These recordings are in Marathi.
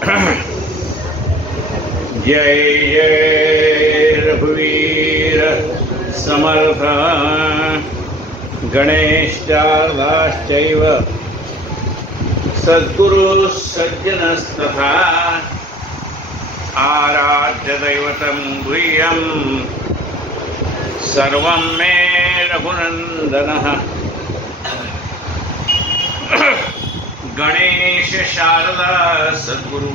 जय जय रघुवीर समर्थ गणेशार्धाश्चैव सद्गुरु सज्जनस्तथा आराध्य दैवतं गुह्यं सर्वं मे रघुनन्दनः। गणेश शारदा सद्गुरु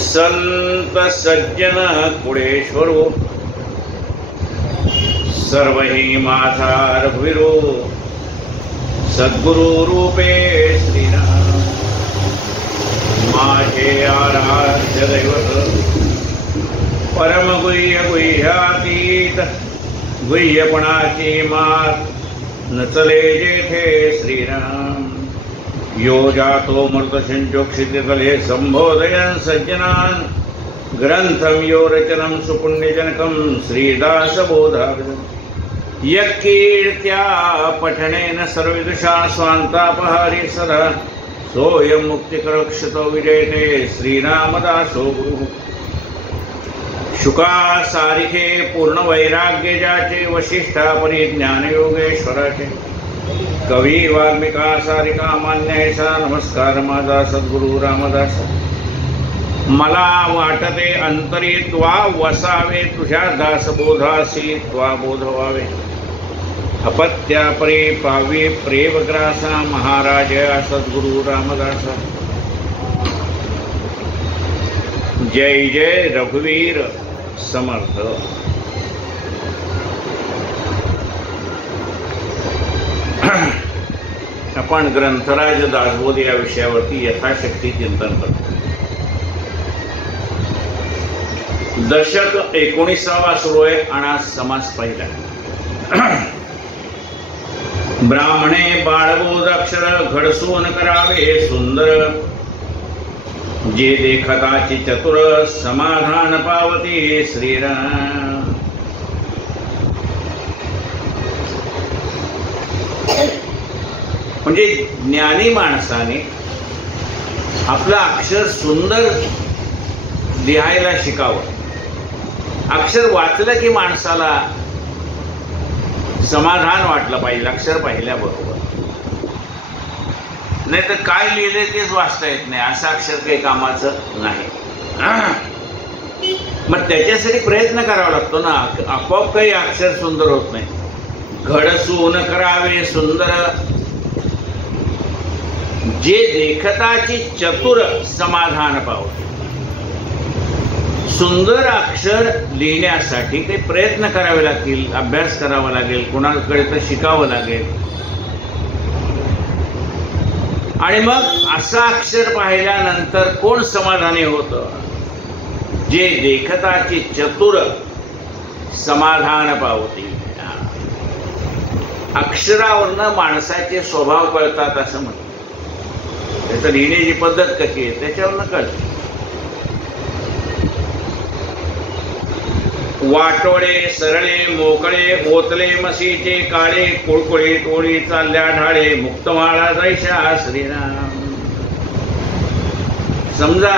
संत सज्जन कुळेश्वरो सर्वहि माझा रघुवीरो सद्गुरु रूपे श्रीराम माझे आराध्य दैवत परम गुह्य गुह्यातीत गुह्यपणाची मात नचले जेथे श्रीराम यो जातो मृतसंचोक्षितकले संबोधयन् सज्जनान् ग्रंथम यो रचनं सुपुण्यजनकं श्रीदासबोधागतं यकीर्त्या पठनेन सर्वविदुषा स्वान्तापहारी सदा सोऽयं मुक्तिकरक्षतो विजयते श्रीरामदासो गुरुः। शुका सारिखे पूर्ण वैराग्य जाचे वशिष्ठा परिज्ञान योगेश्वराचे कवी वाल्मिका सारिका मान्यैसा नमस्कार माझा सद्गुरु रामदास। मला वाटते अंतरी त्वा वसावे तुझ्या दासबोधासी त्वा बोध व्हावे अपत्या परे पावी प्रेमग्रासा महाराज सद्गुरु रामदास। जय जय रघुवीर समर्थ। आपण ग्रंथराज दासबोध या विषयावरती यथाशक्ती चिंतन करतो। दशक 19वा सुरू आहे आणि आज समास पहिला। ब्राह्मणे बाळबोध अक्षर घडसून करावे सुंदर जे देखताची चतुर समाधान पावती श्रीराम। म्हणजे ज्ञानी माणसाने आपलं अक्षर सुंदर लिहायला शिकावं। अक्षर वाचलं की माणसाला समाधान वाटलं पाहिजे अक्षर पाहिल्याबरोबर, नाही तर काय लिहिले तेच वाचता येत नाही असं अक्षर काही कामाचं नाही। मग त्याच्यासाठी प्रयत्न करावा लागतो ना, आपोआप काही अक्षर सुंदर होत नाही। घडसून करावे सुंदर जे देखताची चतुर समाधान पावते। सुंदर अक्षर लिहिण्यासाठी काही प्रयत्न करावे लागतील, अभ्यास करावा लागेल, कोणाकडे तर शिकावं लागेल आणि मग असं अक्षर पाहिल्यानंतर कोण समाधानी होतं? जे देखताची चतुर समाधान पावते। अक्षरावरनं माणसाचे स्वभाव कळतात असं म्हणतात। त्याचं लिहिण्याची पद्धत कशी आहे त्याच्यावरनं कळतं। वाटोळे सरळे मोकळे ओतले मसीचे काळे कुळकुळी टोळी चालल्या ढाळे मुक्तमाळा जैशा श्रीराम। समजा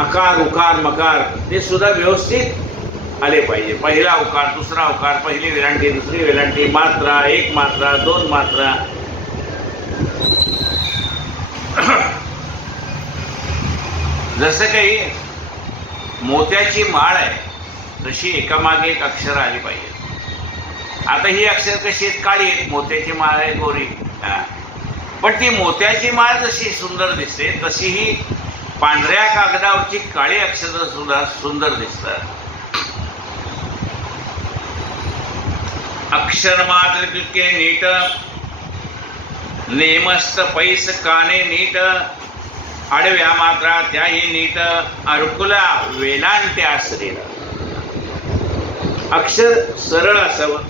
आकार उकार मकार ते सुद्धा व्यवस्थित आले पाहिजे। पहिला उकार दुसरा उकार पहिली वेलांटी दुसरी वेलांटी मात्रा एक मात्रा दोन मात्रा। जसं काही मोत्याची माळ आहे तशी एकामागे एक अक्षर आली पाहिजे। आता ही अक्षर कशी आहेत? काळी आहेत, मोत्याची माळ आहे गोरी। पण ती मोत्याची माळ जशी सुंदर दिसते तशी ही पांढऱ्या कागदावरची काळी अक्षर सुद्धा सुंदर दिसतात। अक्षर मात्र तितके नीट नेमस्त पैस काने नीट आडव्या मात्रा त्याही नीट अडकुला वेलांट्या श्रीराम। अक्षर सरळ असावं,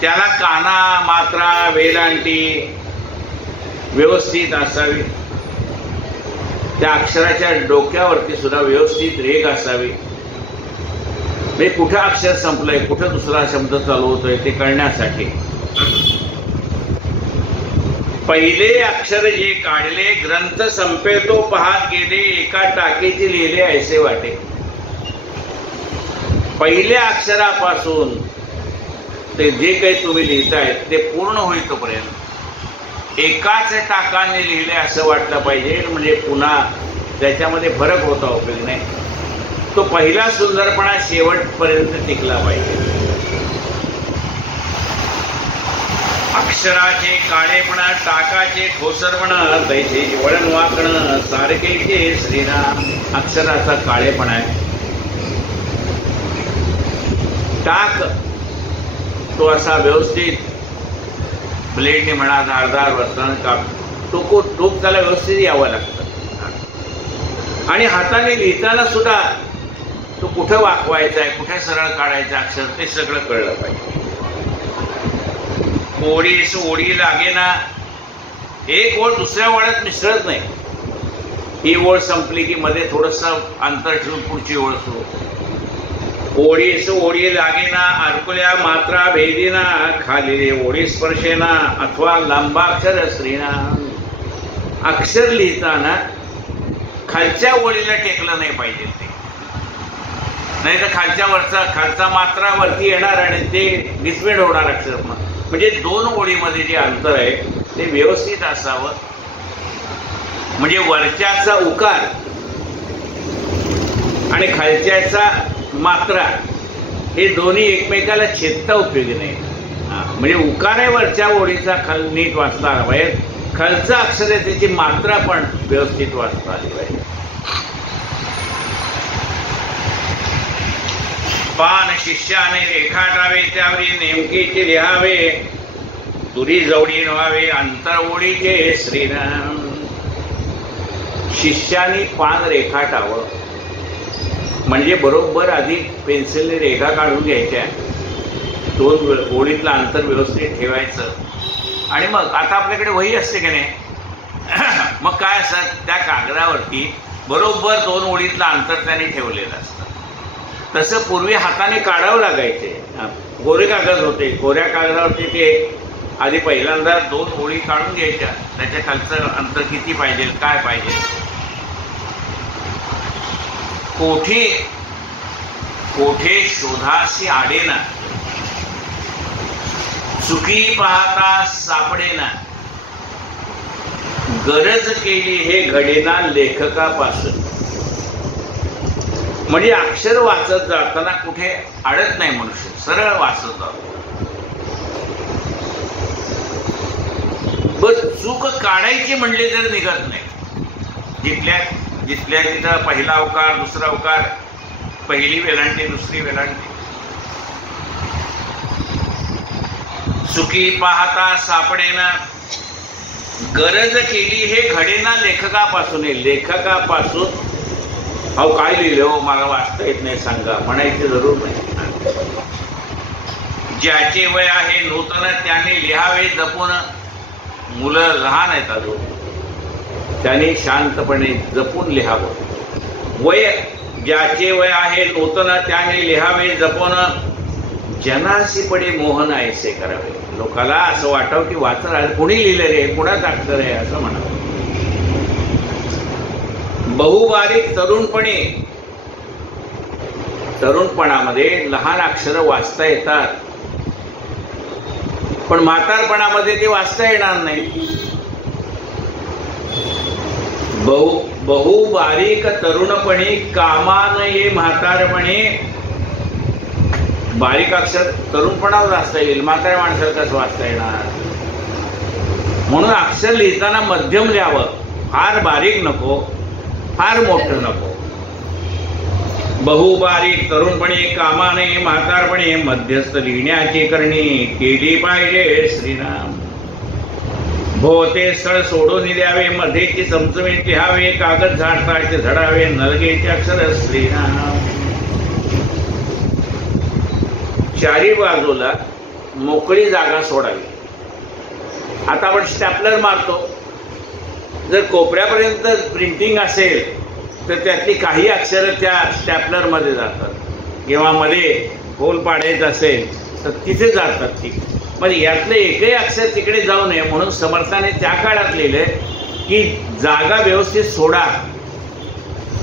त्याला काना मात्रा वेलांटी व्यवस्थित असावी, त्या अक्षराच्या डोक्यावरती सुद्धा व्यवस्थित रेघ असावी। हे कुठं अक्षर संपलंय कुठं दुसरा शब्द चालू होतोय ते कळण्यासाठी पहिले अक्षर जे काढले ग्रंथ संपे तो पाहत गेले एका टाकेची लिहिले ऐसे वाटे. पहिल्या अक्षरापासून ते जे काही तुम्ही लिहितायत ते पूर्ण होईल तोपर्यंत एकाच टाकाने लिहिले असं वाटलं पाहिजे. म्हणजे पुन्हा त्याच्यामध्ये फरक होता उपयोग नाही. तो पहिला सुंदरपणा शेवटपर्यंत टिकला पाहिजे. अक्षराचे काळेपणा टाकाचे ठोसरपणा तैसे वळण वाकणं सारखेचे श्रीराम. अक्षराचा काळेपणा आहे. टाक तो असा व्यवस्थित ब्लेडने म्हणा धारदार वर्तन काप टोक त्याला व्यवस्थित यावं लागतं. आणि हाताने लिहिताना सुद्धा तो कुठं वाकवायचा आहे कुठे सरळ काढायचं अक्षर ते सगळं कळलं पाहिजे. ओळीस ओळी लागेना एक ओळ दुसऱ्या ओळीत मिसळत नाही. ही ओळ संपली की मध्ये थोडंसं अंतर ठेवून पुढची ओळ सुरू. ओळीस ओळी लागेना अडकुल्या मात्रा भेदीना खाली ओळी स्पर्शेना अथवा लांबाक्षर श्रीना. अक्षर लिहिताना खालच्या ओळीला टेकलं नाही पाहिजे ते. नाही तर खालचा मात्रा वरती येणार आणि ते डिस्पेंड होणार अक्षर. म्हणजे दोन ओळीमध्ये जे अंतर आहे ते व्यवस्थित असावं. म्हणजे वरच्याचा उकार आणि खालच्याचा मात्रा हे दोन्ही एकमेकाला छेदता उपयोगी नाही. म्हणजे उकार आहे वरच्या ओळीचा नीट वाचता आला पाहिजे. खालचा अक्षर आहे त्याची मात्रा पण व्यवस्थित वाचता आली पाहिजे. पान शिष्याने रेखाटावे त्यावरी नेमकेचे लिहावे दुरी जवळी व्हावे अंतर ओळीचे श्रीराम. शिष्याने पान रेखाटावं म्हणजे बरोबर आधी पेन्सिलने रेखा काढून घ्यायच्या. दोन ओळीतलं अंतर व्यवस्थित ठेवायचं. आणि मग आता आपल्याकडे वही असते की नाही मग काय असतं त्या कागदावरती बरोबर दोन ओळीतलं अंतर त्याने ठेवलेलं असतं. तसं पूर्वी हाताने काढावं लागायचे. कोरे कागद होते. कोऱ्या कागदावरती ते आधी पहिल्यांदा दोन ओळी काढून घ्यायच्या. त्याच्या खालचं अंतर किती पाहिजे काय पाहिजे. कोठे शोधासी आडेना चुकी पाहता सापडेना गरज केली हे घडेना लेखकापासून. म्हणजे अक्षर वाचत जाताना कुठे अडत नाही मनुष्य सरळ वाचत जातो. बस चूक काढायची म्हणले तर निघत नाही. जिथल्या तिथं पहिला उकार दुसरा उकार पहिली वेलांटी दुसरी वेलांटी. चुकी पाहता सापडेना गरज केली हे घडेना लेखकापासून. लेखकापासून अहो काय लिहिले हो मला वाचता येत नाही सांगा म्हणायची जरूर नाही. ज्याचे वय आहे नूतन त्याने लिहावे जपून. मुलं लहान आहेत अजून त्याने शांतपणे जपून लिहावं. ज्याचे वय आहे नूतन त्याने लिहावे जपून. जनासी पडे मोहन ऐसे करावे. लोकाला असं वाटावं की वाचन कुणी लिहिलं रे कुणाच अक्षर आहे असं म्हणावं. बहुबारीक तरुणपणामध्ये लहान अक्षर वाचता येतात पण म्हातारपणामध्ये ते वाचता येणार नाही. बहुबारीक तरुणपणी कामान ये म्हातारपणी. बारीक अक्षर तरुणपणावर वाचता येईल म्हाताऱ्या माणसाला कसं वाचता येणार. म्हणून अक्षर लिहिताना मध्यम लिहावं. फार बारीक नको फार मोठं नको. बहुबारीक तरुणपणी कामाने म्हातारपणे मध्यस्थ लिहिण्याची करणी केली पाहिजे श्रीराम. भोवते स्थळ सोडून द्यावे मध्येची चमचमीत लिहावे. कागद झाडताचे झडावे नलगेचे अक्षर श्रीराम. चारी बाजूला मोकळी जागा सोडावी. आता आपण स्टॅपलर मारतो. जर कोपऱ्यापर्यंत प्रिंटिंग असेल तर त्यातली काही अक्षरं त्या स्टॅपलरमध्ये जातात किंवा मध्ये होल पाडायचं असेल तर तिथे जातात ती. मग यातलं एकही अक्षर तिकडे जाऊ नये म्हणून समर्थाने त्या काळात लिहिलंय की जागा व्यवस्थित सोडा,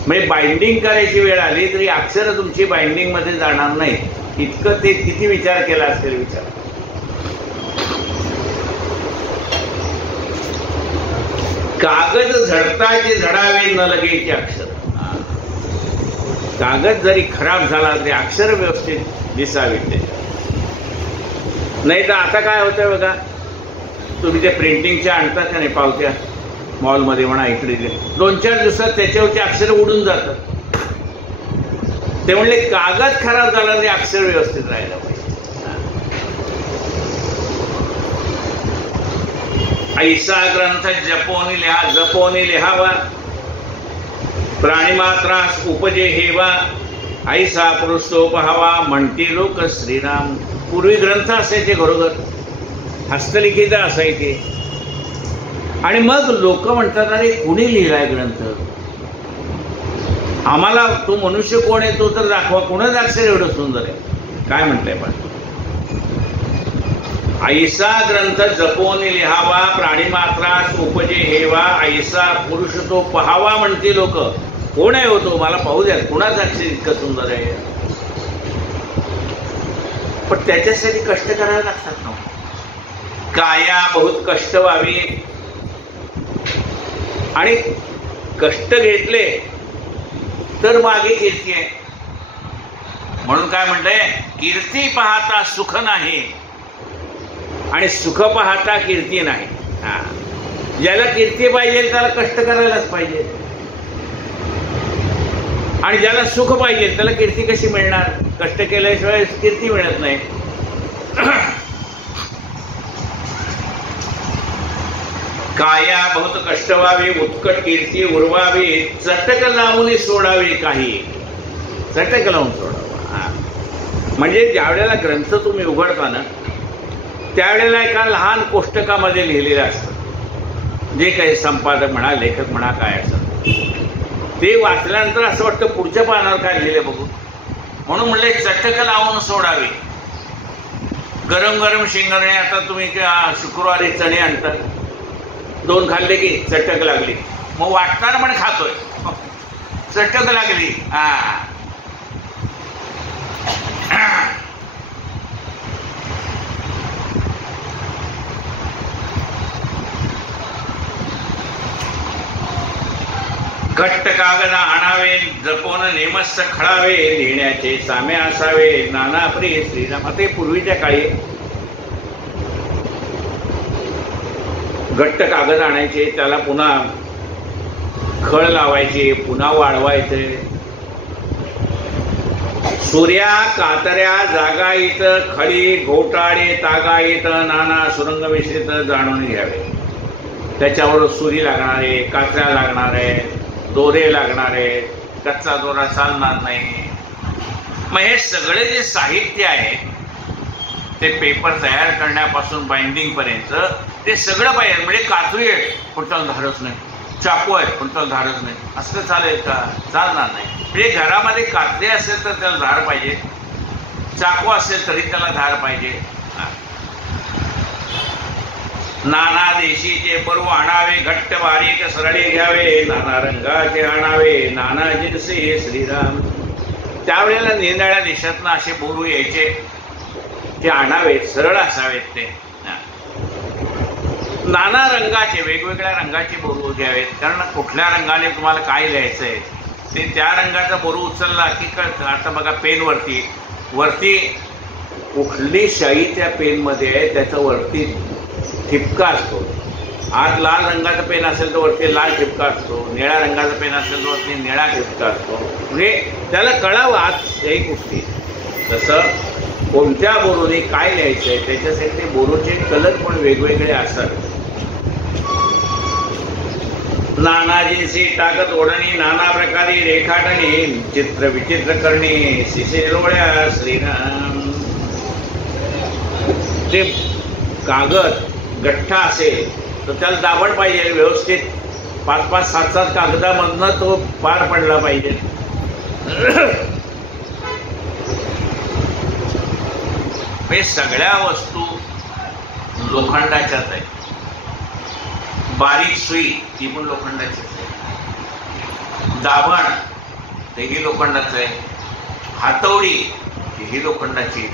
म्हणजे बाइंडिंग करायची वेळ आली तरी अक्षर तुमची बाइंडिंग मध्ये जाणार नाही. इतकं ते किती विचार केला असेल विचार. कागद झडताचे झडावे न लगेचे अक्षर. कागद जरी खराब झाला तरी अक्षर व्यवस्थित दिसावे ते. नाही तर आता काय होतं बघा, तुम्ही ते प्रिंटिंगच्या आणतात का नाही पावत्या मॉलमध्ये म्हणा इकडे 2-4 दिवसात त्याच्यावरचे अक्षर उडून जातात. ते म्हणले कागद खराब झाला तरी अक्षर व्यवस्थित राहायला पाहिजे. ऐसा ग्रंथ जपोनी लिहावा प्राणीमात्रास उपजे हेवा ऐसा पुरुषो पहावा म्हणते लोक श्रीराम. पूर्वी ग्रंथ असायचे घरोघर, हस्तलिखित असायचे आणि मग लोक म्हणतात अरे कुणी लिहिलाय ग्रंथ, आम्हाला तो मनुष्य कोण आहे तो तर दाखवा, कुणाच अक्षर एवढं सुंदर आहे. काय म्हणताय पण ऐसा ग्रंथ जपोनी लिहावा प्राणीमात्रास उपजे हेवा ऐसा पुरुष तो पहावा म्हणते लोक. कोण आहे होतो मला पाहू द्या, कुणाच अक्षर इतकं सुंदर आहे. पण त्याच्यासाठी कष्ट करायला लागतात ना. काया बहुत कष्ट व्हावी आणि कष्ट घेतले तर मागे कीर्ती आहे. म्हणून काय म्हणतंय, कीर्ती पाहता सुख नाही आणि सुख पाहता कीर्ती नाही. ज्याला कीर्ती पाहिजे त्याला कष्ट करायलाच पाहिजे आणि ज्याला सुख पाहिजे त्याला कीर्ती कशी मिळणार, कष्ट केल्याशिवाय कीर्ती मिळत नाही. काया बहुत कष्ट व्हावे उत्कट कीर्ती उरवावी चटक लावून सोडावे काही. चटक लावून सोडावा म्हणजे ज्यावेळेला ग्रंथ तुम्ही उघडता ना त्यावेळेला एका लहान कोष्टकामध्ये लिहिलेलं असतं, जे काही संपादक म्हणा लेखक म्हणा काय असं ते वाचल्यानंतर असं वाटतं पुढच्या पानावर काय लिहिलं बघू. म्हणून म्हणले चटक लावून सोडावे. गरम गरम शेंगदाणे आता तुम्ही शुक्रवारी चणे आणतात, 2 खाल्ले की चटक लागली, मग वाटणार पण खातोय, चटक लागली. घट्ट कागद आणावे जपोन नेमस्त खळावे लिहिण्याचे सामे असावे नाना प्रिय श्रीराम. आता पूर्वीच्या काळी घट्ट कागद आणायचे, त्याला पुन्हा खळ लावायचे, पुन्हा वाढवायचे. सूर्या कातऱ्या जागायत खळी घोटाळे तागायत नाना सुरंग मिश्रित जाणून घ्यावे. त्याच्यावर सुरी लागणारे, कात्र्या लागणारे, दोरे लागणारे, कच्चा दोरा चालणार नाही. मग हे सगळे जे साहित्य आहे ते पेपर तयार करण्यापासून बाइंडिंग पर्यंत ते सगळं पाहिजे. म्हणजे कात्री आहे पण त्याला धारच नाही, चाकू आहे पण त्याला धारच नाही, असं चालेल का, चालणार नाही. म्हणजे घरामध्ये कात्री असेल तर त्याला धार पाहिजे, चाकू असेल तरी त्याला धार पाहिजे. नाना देशीचे पर्व आणावे घट्ट बारीक सरळे घ्यावे नाना रंगाचे आणावे नाना जिनसे श्रीराम. त्यावेळेला निरनिराळ्या देशातनं असे बोरू यायचे, ते आणावेत, सरळ असावेत. ते नाना रंगाचे वेगवेगळ्या रंगाचे बोरू घ्यावेत, कारण कुठल्या रंगाने तुम्हाला काय लिहायचंय ते त्या रंगाचा बोरू उचलला की कळतं. आता बघा पेनवरती वरती कुठली शाई त्या पेनमध्ये आहे त्याचा वरती ठिपका असतो. आज लाल रंगाचा पेन असेल तर वरती लाल ठिपका असतो, निळ्या रंगाचा पेन असेल तर वरती निळा ठिपका असतो. म्हणजे त्याला कळावं आज एक गोष्टी. तसं कोणत्या बोरूने काय लिहायचंय त्याच्यासाठी ते बोरूचे कलर पण वेगवेगळे असतात. नाना जिन्सी टाकत ओढणी नाना प्रकारे रेखाटणे चित्र विचित्र करणे शिशे लोळ्या श्रीराम. ते कागद गठ्ठा असेल तर त्याला दाबण पाहिजे व्यवस्थित, 5-5, 7-7 कागदामधनं तो पार पडला पाहिजे. हे सगळ्या वस्तू लोखंडाच्याच आहे. बारीक सुई ती पण लोखंडाचीच आहे. दाभण तेही लोखंडाचं आहे. हातवडी ही लोखंडाची.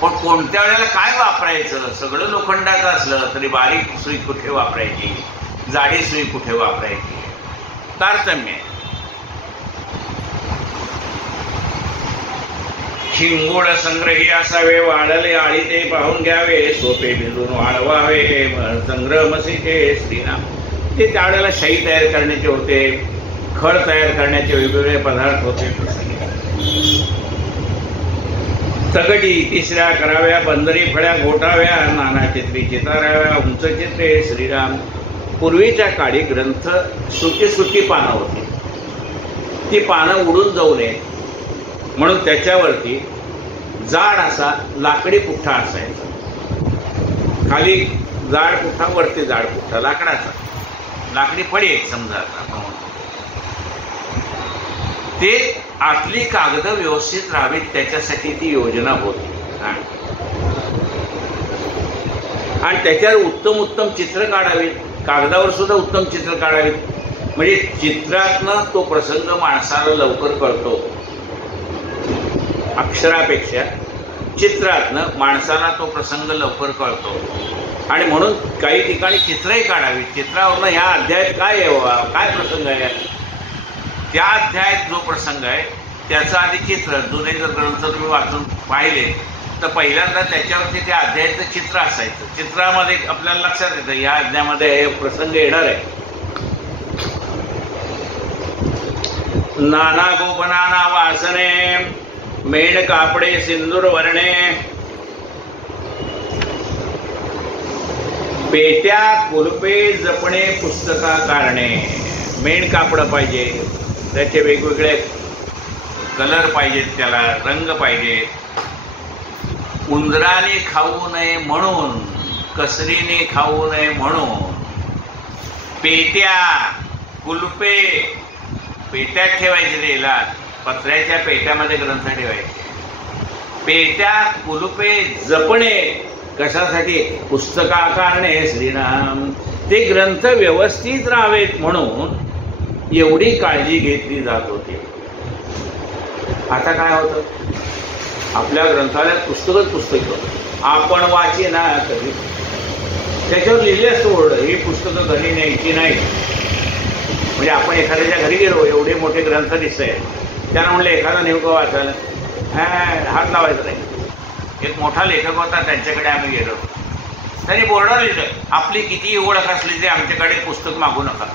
पण कोणत्या वेळेला काय वापरायचं, सगळं लोखंडाचं असलं तरी बारीक सुई कुठे वापरायची, जाडी सुई कुठे वापरायची, तारतम्य आहे. शिंगोड संग्रही असावे, वाढले आळी ते पाहून घ्यावे, सोपे भिजून वाळवावे, संग्रह मसीचे श्रीनाम. ते त्यावेळेला शाई तयार करण्याचे होते, खळ तयार करण्याचे वेगवेगळे पदार्थ होते. तगडी तिसऱ्या कराव्या, बंदरी फळ्या घोटाव्या, नाना चित्री चिताराव्या, उंच चित्रे श्रीराम. पूर्वीच्या काळी ग्रंथ सुटी सुटी पानं होती. ती पानं उडून जाऊ नये म्हणून त्याच्यावरती जाड असा लाकडी पुठ्ठा असायचा. खाली जाड पुठ्ठा, वरती जाड पुठ्ठा लाकडाचा, लाकडी फळी एक समजा. ते आतली कागद व्यवस्थित राहावीत त्याच्यासाठी ती योजना होती. आणि त्याच्यावर उत्तम उत्तम चित्र काढावीत, कागदावर सुद्धा उत्तम चित्र काढावीत. म्हणजे चित्रातनं तो प्रसंग माणसाला लवकर कळतो. अक्षरापेक्षा चित्रातनं माणसाला तो प्रसंग लवकर कळतो. आणि म्हणून काही ठिकाणी चित्रही काढावीत. चित्रावरनं ह्या अध्यायात काय आहे, काय प्रसंग आहे, त्या अध्यायात जो प्रसंग आहे त्याचं आधी चित्र. जुने जर ग्रंथ तुम्ही वाचून पाहिले तर पहिल्यांदा त्याच्यावरती त्या अध्यायाचं चित्र असायचं. चित्रामध्ये आपल्याला लक्षात येतं या अध्यायामध्ये हे प्रसंग येणार आहे. नाना गोपनाना वासने, मेण कापडे सिंदूर वर्णे, पेट्या कुलपे जपणे पुस्तका कारणे. मेण कापड पाहिजे, त्याचे वेगवेगळे कलर पाहिजेत, त्याला रंग पाहिजे. उंदराने खाऊ नये म्हणून, कसरीने खाऊ नये म्हणून. पेट्या कुलपे, पेट्यात ठेवायचे त्याला, पत्र्याच्या पेट्यामध्ये ग्रंथ ठेवायचे. पेट्या कुलपे जपणे कशासाठी, पुस्तका कारणे श्रीराम. ते ग्रंथ व्यवस्थित राहावेत म्हणून एवढी काळजी घेतली जात होती. आता काय होतं, आपल्या ग्रंथालयात पुस्तकच पुस्तक होतं. आपण वाची ना कधी, त्याच्यावर लिहिले असतं बोर्ड, ही पुस्तकं घरी न्यायची नाही. म्हणजे आपण एखाद्याच्या घरी गेलो, एवढे मोठे ग्रंथ दिसतंय, त्यानं म्हणलं एखादा नेमकं वाचायला हात लावायचा नाही. एक मोठा लेखक होता, त्यांच्याकडे आम्ही गेलो. त्यांनी बोर्डावर लिहिलं, आपली कितीही ओळख असली तरी आमच्याकडे पुस्तक मागू नका,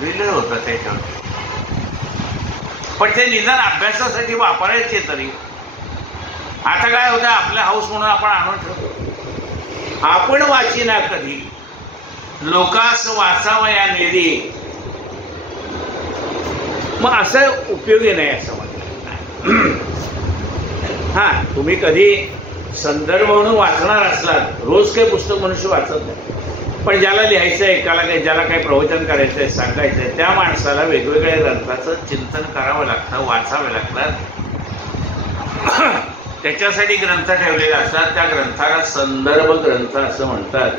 लिहिलं होतं त्याच्यावर. पण ते निदान अभ्यासासाठी वापरायचे तरी. आता काय होतं, आपल्या हाऊस म्हणून आपण आणून ठेवतो. आपण वाची ना कधी, लोकास वाचावया नेरी. मग असं उपयोगी नाही असं म्हणतात. हा, तुम्ही कधी संदर्भ म्हणून वाचणार असलात, रोज काही पुस्तक मनुष्य वाचत नाही. पण ज्याला लिहायचं आहे, ज्याला काही प्रवचन करायचं आहे, सांगायचं आहे, त्या माणसाला वेगवेगळ्या ग्रंथाचं चिंतन करावं लागतं, वाचावे लागतात. त्याच्यासाठी ग्रंथ ठेवलेले असतात. त्या ग्रंथाला संदर्भ ग्रंथ असं म्हणतात.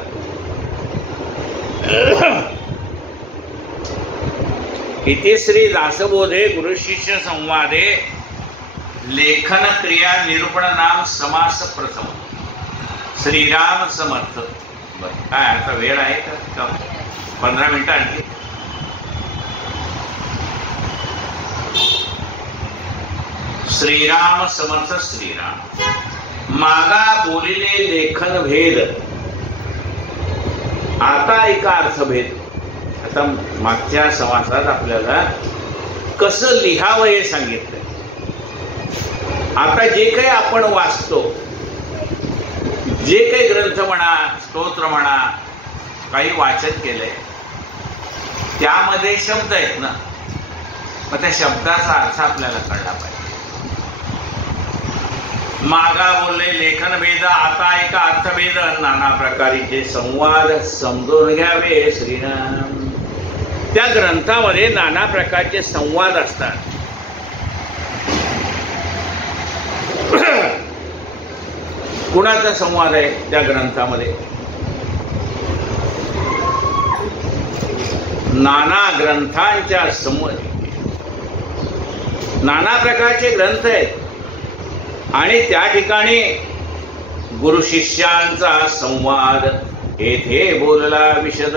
इति श्री दासबोधे गुरुशिष्य संवादे लेखन क्रिया निरूपण नाम समास प्रथम. श्रीराम समर्थ. काय आता वेळ आहे का, 15 मिनिटं आणखी. श्रीराम समर्थ श्रीराम. मागा बोलिले लेखन भेद, आता एका अर्थभेद. आता मागच्या समासात आपल्याला कसं लिहावं हे सांगितलंय. आता जे काही आपण वाचतो, जे काही ग्रंथ म्हणा, स्तोत्र म्हणा, काही वाचन केलंय, त्यामध्ये शब्द आहेत ना, मग त्या शब्दाचा अर्थ आपल्याला कळला पाहिजे. मागा बोलले लेखन भेद, आता एका अर्थभेद, नाना प्रकारीचे संवाद समजून घ्यावे श्रीराम. त्या ग्रंथामध्ये नाना प्रकारचे संवाद असतात. कुणाचा संवाद आहे त्या ग्रंथामध्ये, नाना ग्रंथांच्या संवाद, नाना प्रकारचे ग्रंथ आहेत आणि त्या ठिकाणी गुरु शिष्यांचा संवाद, येथे बोलला विशद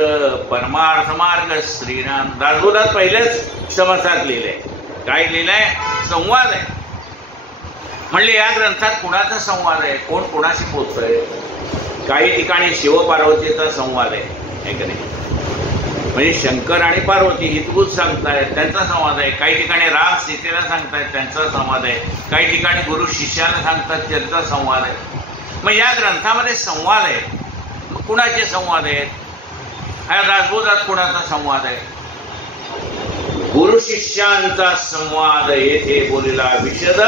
परमार्थ मार्ग श्रीराम. दासबोधात पहिल्याच समासात लिहिलंय. काय लिहिलंय? संवाद आहे. म्हणले या ग्रंथात कुणाचा संवाद आहे? कोण कोणाशी बोलतोय? काही ठिकाणी शिवपार्वतीचा संवाद आहे का नाही? म्हणजे शंकर आणि पार्वती हितगुज सांगतायत, त्यांचा संवाद आहे. काही ठिकाणी राम सीतेला सांगतायत, त्यांचा संवाद आहे. काही ठिकाणी गुरु शिष्याला सांगतात, त्यांचा संवाद आहे. मग या ग्रंथामध्ये संवाद आहे. मग कुणाचे संवाद आहेत? ह्या दासबोधात कुणाचा संवाद आहे? गुरु शिष्यांचा संवाद, येथे बोलला विशद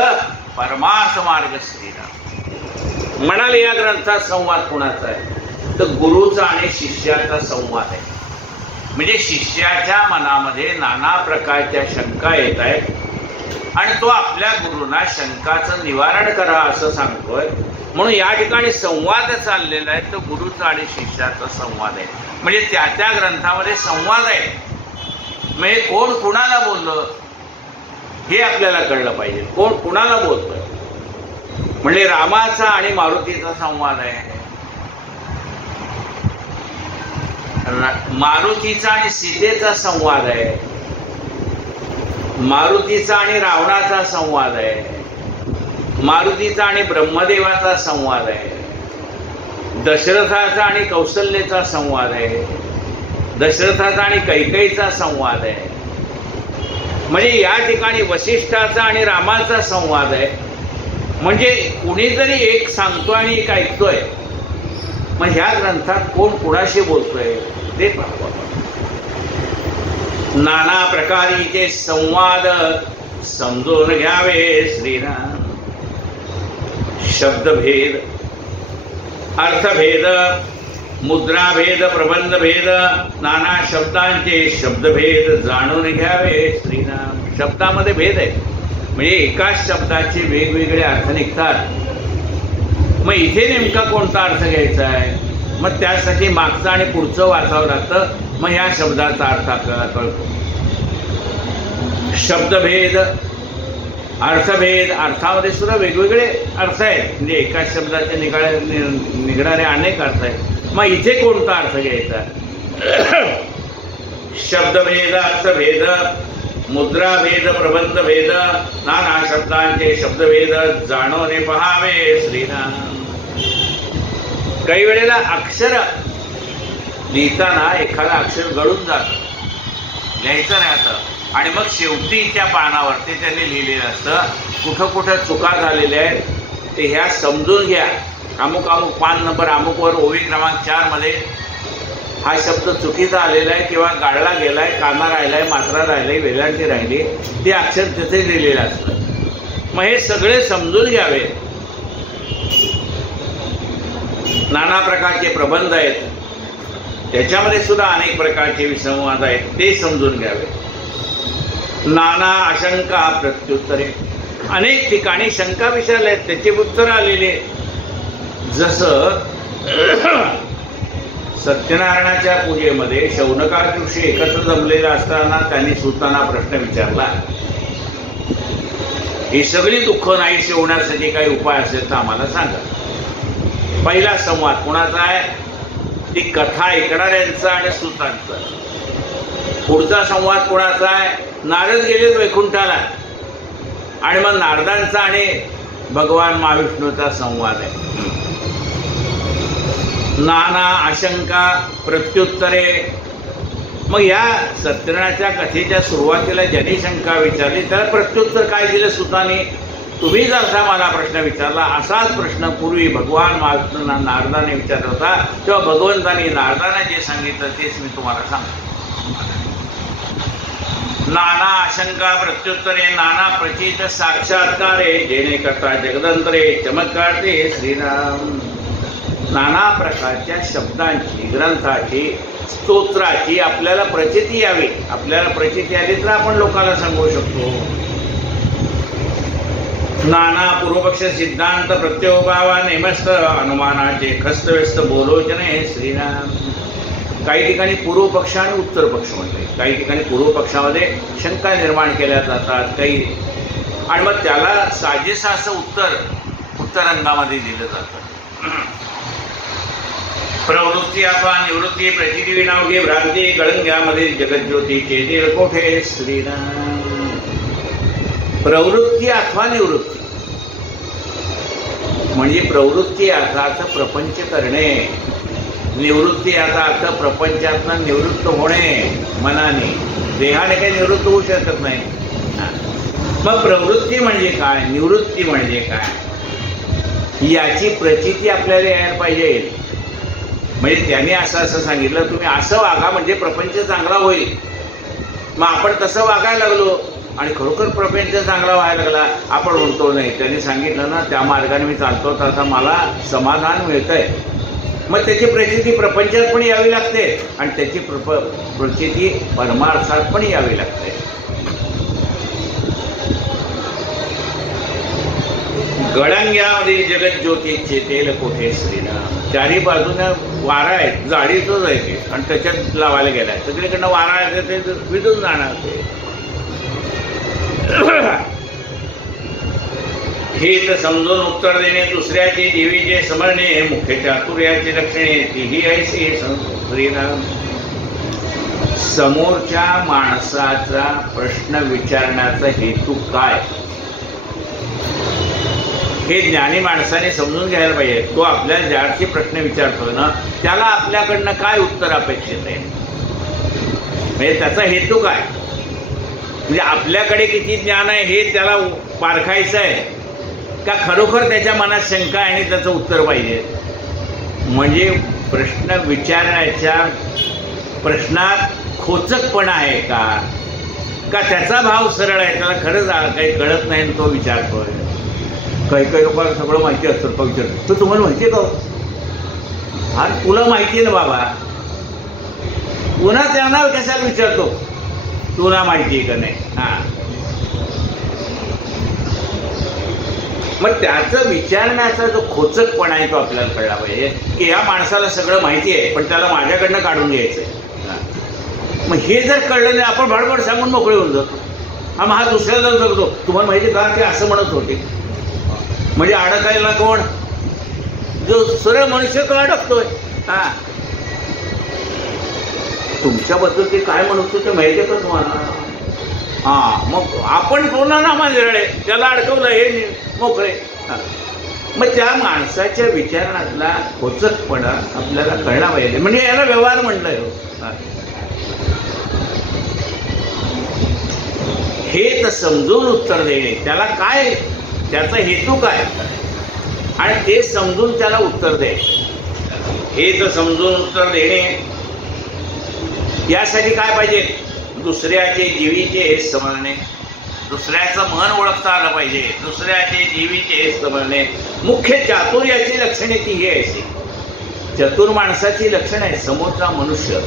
परमार्थ मार्ग श्रीराम. म्हणाले या ग्रंथात संवाद कुणाचा आहे? तर गुरुचा आणि शिष्याचा संवाद आहे. म्हणजे शिष्याच्या मनामध्ये नाना प्रकारच्या शंका येत आहेत आणि तो आपल्या गुरुंना शंकाचं निवारण करा असं सांगतोय. म्हणून या ठिकाणी संवाद चाललेला आहे. तो गुरुचा आणि शिष्याचा संवाद आहे. म्हणजे त्या त्या ग्रंथामध्ये संवाद आहे. म्हणजे कोण कुणाला बोललं हे आपल्याला कळलं पाहिजे. कोण कुणाला बोलतोय? म्हणजे रामाचा आणि मारुतीचा संवाद आहे. मारुतीचा आणि सीतेचा संवाद आहे. मारुतीचा आणि रावणाचा संवाद आहे. मारुतीचा आणि ब्रह्मदेवाचा संवाद आहे. दशरथाचा आणि कौशल्येचा संवाद आहे. दशरथाचा आणि कैकेयीचा संवाद आहे. म्हणजे या ठिकाणी वसिष्ठाचा आणि रामाचा संवाद आहे. म्हणजे कुणीतरी एक सांगतो आणि एक ऐकतोय. मग ह्या ग्रंथात कोण कुणाशी बोलतोय ते पाहू. नाना प्रकारीचे संवाद समजून घ्यावे श्रीराम. शब्दभेद, अर्थभेद, मुद्राभेद, प्रबंधभेद, नाना शब्दांचे शब्दभेद जाणून घ्यावे श्रीराम. शब्दामध्ये भेद आहे. म्हणजे एकाच शब्दाचे वेगवेगळे अर्थ निघतात. मग इथे नेमका कोणता अर्थ घ्यायचा आहे? मग त्यासाठी मागचं आणि पुढचं वाचावं लागतं. मग ह्या शब्दाचा अर्थ आपल्याला कळतो. शब्दभेद, अर्थभेद, अर्थामध्ये सुद्धा वेगवेगळे अर्थ आहेत. म्हणजे एकाच शब्दाचे निघणारे अनेक अर्थ आहेत. मग इथे कोणता अर्थ घ्यायचा? शब्दभेद, अर्थभेद, मुद्राभेद, प्रबंधभेद, नाना शब्दांचे शब्दभेद जाणवणे पहावे श्रीराम. काही वेळेला अक्षर लिहिताना एखादा अक्षर गळून जातं, लिहायचं राहतं आणि मग शेवटीच्या पानावरती त्यांनी लिहिलेलं असतं. कुठं कुठं चुका झालेल्या आहेत ते ह्या समजून घ्या. अमुक अमुक पान नंबर अमुकवर ओवी क्रमांक 4 मध्ये हा शब्द चुकीचा आलेला आहे किंवा गाळला गेलाय, काना राहिलाय, मात्रा राहिली, वेलांटी राहिली, ते अक्षर तिथे लिहिलेलं असतं. मग हे सगळे समजून घ्यावे. नाना प्रकारचे प्रबंध आहेत, त्याच्यामध्ये सुद्धा अनेक प्रकारचे विसंवाद आहेत, ते समजून घ्यावे. नाना आशंका प्रत्युत्तरे, अनेक ठिकाणी शंका विचारल्या आहेत, त्याची उत्तर आलेली. जसं सत्यनारायणाच्या पूजेमध्ये शौनकादी ऋषी एकत्र जमलेला असताना त्यांनी सुतांना प्रश्न विचारला, ही सगळी दुःख नाहीशी होण्यासाठी काही उपाय असेल तर आम्हाला सांगा. पहिला संवाद कोणाचा आहे? ती कथा ऐकणाऱ्यांचा आणि सुतांचा. पुढचा संवाद कोणाचा आहे? नारद गेले वैकुंठाला आणि मग नारदांचा आणि भगवान महाविष्णूचा संवाद आहे. नाना आशंका प्रत्युत्तरे. मग या सत्यनारायणाच्या कथेच्या सुरुवातीला ज्यांनी शंका विचारली त्याला प्रत्युत्तर काय दिलं सुतांनी? तुम्ही जसा मला प्रश्न विचारला असाच प्रश्न पूर्वी भगवान महाविष्णूंना नारदाने विचारला होता, तेव्हा भगवंतांनी नारदांना जे सांगितलं तेच मी तुम्हाला सांगतो. नाना आशंका प्रत्युत्तरे नाना प्रचित साक्षात्कारे जेणे करता जगदंतरे चमत्कार ते श्रीराम. नाना प्रकारच्या शब्दांची, ग्रंथाची, स्तोत्राची आपल्याला प्रचिती यावी. आपल्याला प्रचिती आली तर आपण लोकांना सांगू शकतो. नाना पूर्वपक्ष सिद्धांत प्रत्योभावा नेमस्त अनुमानाचे खस्तव्यस्त बोलोचने श्रीराम. काही ठिकाणी पूर्व पक्ष आणि उत्तर पक्ष म्हणते, काही ठिकाणी पूर्व पक्षामध्ये शंका निर्माण केल्या जातात काही, आणि मग त्याला साजेसं असं उत्तर अंगामध्ये दिलं जातं. प्रवृत्ती अथवा निवृत्ती प्रचिती विनावघे भ्रांती गळंग्यामध्ये जगज्योती चेते कोठे श्रीराम. प्रवृत्ती अथवा निवृत्ती म्हणजे प्रवृत्ती याचा अर्थ प्रपंच करणे, निवृत्ती याचा अर्थ प्रपंचातून निवृत्त होणे मनाने, देहाने काही निवृत्त होऊ शकत नाही. मग प्रवृत्ती म्हणजे काय, निवृत्ती म्हणजे काय, याची प्रचिती आपल्याला यायला पाहिजे. म्हणजे त्याने असं सांगितलं तुम्ही असं वागा म्हणजे प्रपंच चांगला होईल. मग आपण तसं वागायला लागलो आणि खरोखर प्रपंच चांगला व्हायला लागला. आपण म्हणतो नाही, त्यांनी सांगितलं ना त्या मार्गाने मी चालतो तर आता मला समाधान मिळतंय. मग त्याची प्रचिती प्रपंचात पण यावी लागते आणि त्याची प्रचिती परमार्थात पण यावी लागते. गळंग्यामध्ये जगज्योती चेतेल कोठे श्रीराम. चारी बाजूने वारा आहे, जाळीतच आहे ते, आणि त्याच्यात लावायला गेलाय. सगळीकडनं वारा आहे ते विजून जाणार ते. हे तर समजून उत्तर देणे, दुसऱ्याचे देवीचे समरणे, मुख्य चातुर्याची लक्षणे तीही ऐसे श्रीराम. समोरच्या माणसाचा प्रश्न विचारण्याचा हेतू काय हे ज्ञानी माणसाने समजून घ्यायला पाहिजे. तो आपल्याला ज्याची प्रश्न विचारतोय ना त्याला आपल्याकडनं काय उत्तर अपेक्षित आहे, म्हणजे त्याचा हेतू काय, म्हणजे आपल्याकडे किती ज्ञान आहे हे त्याला पारखायचं आहे का खरोखर त्याच्या मनात शंका आहे आणि त्याचं उत्तर पाहिजे. म्हणजे प्रश्न विचारण्याच्या प्रश्नात खोचकपणा आहे का त्याचा भाव सरळ आहे, त्याला खरंच काही कळत नाही तो विचारतोय. काही लोकांना सगळं माहिती असतं पण विचारतो तर तुम्हाला माहिती आहे का, अरे तुला माहिती आहे ना बाबा, पुन्हा त्यांना कशाला विचारतो तुला माहिती आहे का नाही. मग त्याचं विचारण्याचा जो खोचकपणा आहे तो आपल्याला कळला पाहिजे की या माणसाला सगळं माहिती आहे पण त्याला माझ्याकडनं काढून घ्यायचंय. मग हे जर कळलं नाही आपण भडभड सांगून मोकळे होऊन जातो. हा दुसऱ्याला सांगतो तुम्हाला माहिती का ते असं म्हणत होते, म्हणजे अडकायला कोण, जो सरळ मनुष्य तो अडकतोय. तुमच्याबद्दल ते काय म्हणत होते माहिती आहे का तुम्हाला. मग आपण कोणा ना माझ्याकडे त्याला अडकवलं हे मोकळे. मग त्या माणसाच्या विचारणातला खोचकपणा आपल्याला कळला पाहिजे, म्हणजे याला व्यवहार म्हणलंय. हे तर समजून उत्तर देणे, त्याला काय त्याचा हेतू काय आणि ते समजून त्याला उत्तर द्यायचं. हे तर समजून उत्तर देणे यासाठी काय पाहिजे, दुसऱ्याचे जीवीचे समजणे, दुसऱ्याचं मन ओळखता आलं पाहिजे, दुसऱ्याचे जीवीचे समजणे. मुख्य चातुर्याची लक्षणे ती ही अशी, चतुर माणसाची लक्षण आहे. समोरचा मनुष्य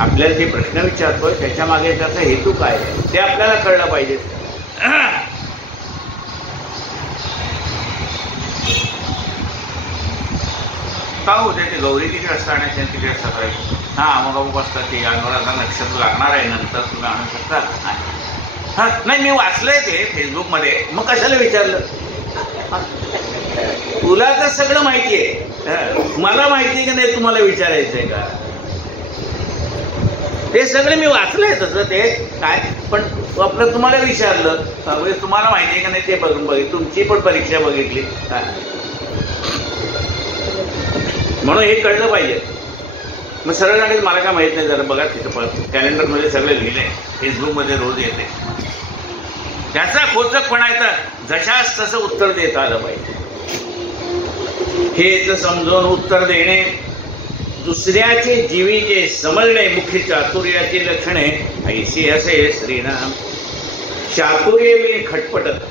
आपल्याला जे प्रश्न विचारतोय त्याच्या मागे त्याचा हेतू काय आहे ते आपल्याला कळलं पाहिजे. का होते ते गौरी तिकडे असतात आणि त्यांनी तिकडे असतात. अमुक अमुक असतात ते अंगावर आता नक्षत्र लागणार आहे नंतर तुम्ही आणू शकता. नाही मी वाचलंय ते फेसबुकमध्ये, मग कशाला विचारलं. तुला तर सगळं माहिती आहे, मला माहिती आहे की नाही तुम्हाला विचारायचंय का. ते सगळे मी वाचलंय तसं ते काय, पण आपलं तुम्हाला विचारलं म्हणजे तुम्हाला माहिती आहे का नाही ते बघून बघितली, तुमची पण परीक्षा बघितली म्हणून हे कळलं पाहिजे. मग सरळ सांगायचं मला काय माहित नाही, जरा बघा तिथं कॅलेंडरमध्ये सगळं लिहिलंय, फेसबुकमध्ये रोज येते. त्याचा खोचकपणा येतं, जशास तसं उत्तर देता आलं पाहिजे. हे तर समजून उत्तर देणे, दुसऱ्याचे जीवीचे समजणे, मुख्य चातुर्याची लक्षणे ऐशी असे श्रीराम. चातुर्य मी खटपटत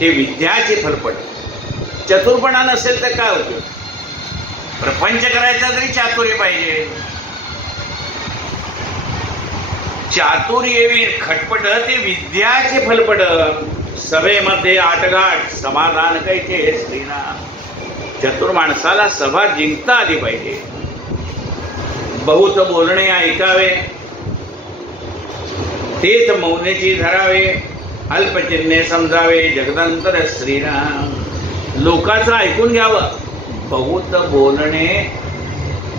ते विद्याचे फलपट. चतुरपणा नसेल तर काय होतं, प्रपंच करायचा तरी चातुर्य पाहिजे. चातुर्य खटपट ते विद्याचे फलपट. सभेमध्ये आटगाट समाधान कैचे श्रीराम. चतुर माणसाला सभा जिंकता आली पाहिजे. बहुत बोलणे ऐकावे तेच मौनेची धरावे, अल्पचिन्हे समजावे जगदंतर श्रीराम. लोकांचं ऐकून घ्यावं, बहुत बोलणे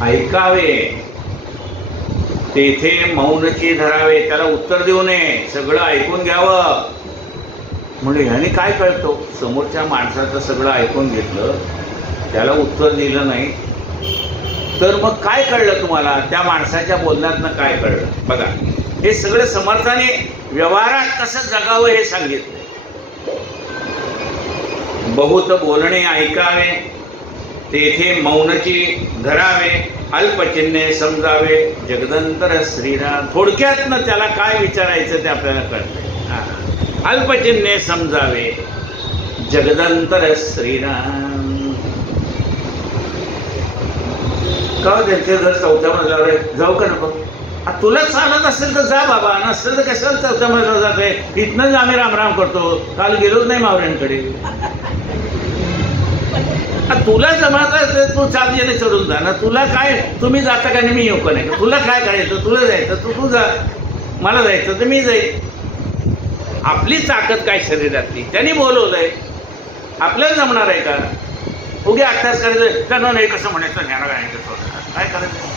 ऐकावे तेथे मौनची धरावे, त्याला उत्तर देऊ नये, सगळं ऐकून घ्यावं. म्हणजे ह्याने काय कळतो, समोरच्या माणसाचं सगळं ऐकून घेतलं, त्याला उत्तर दिलं नाही, तर मग काय कळलं तुम्हाला, त्या माणसाच्या बोलण्यातनं काय कळलं बघा. हे सगळं समर्थाने व्यवहारात कसं जगावं हे सांगितलं. बहुत बोलणे ऐकावे तेथे मौनची धरावे, अल्पचिन्हे समजावे जगदंतर श्रीराम. थोडक्यातनं त्याला काय विचारायचं ते आपल्याला कळतंय. अल्पचिन्हे समजावे जगदंतर श्रीराम. का त्यांचे घर चौथ्या मजल्यावर जाऊ का नको, तुला चालत असेल तर जा बाबा, नसेल तर कशाला चौथ्या मजल्यावर जाते, इथनंच आम्ही रामराम करतो, काल गेलोच नाही मावऱ्यांकडे. तुला जमायचं असेल तू चालजेने चढून जा ना, तुला काय, तुम्ही जाता का नाही मी येऊ का नाही, तुला काय करायचं, तुला जायचं तू जा, मला जायचं तर मी जाईल. आपली ताकद काय शरीरातली, त्यांनी बोलवलंय, आपल्याला जमणार आहे का उगे अठ्ठास करायचं, त्यांना नाही कसं म्हणायचं, ज्ञान काय करायचं.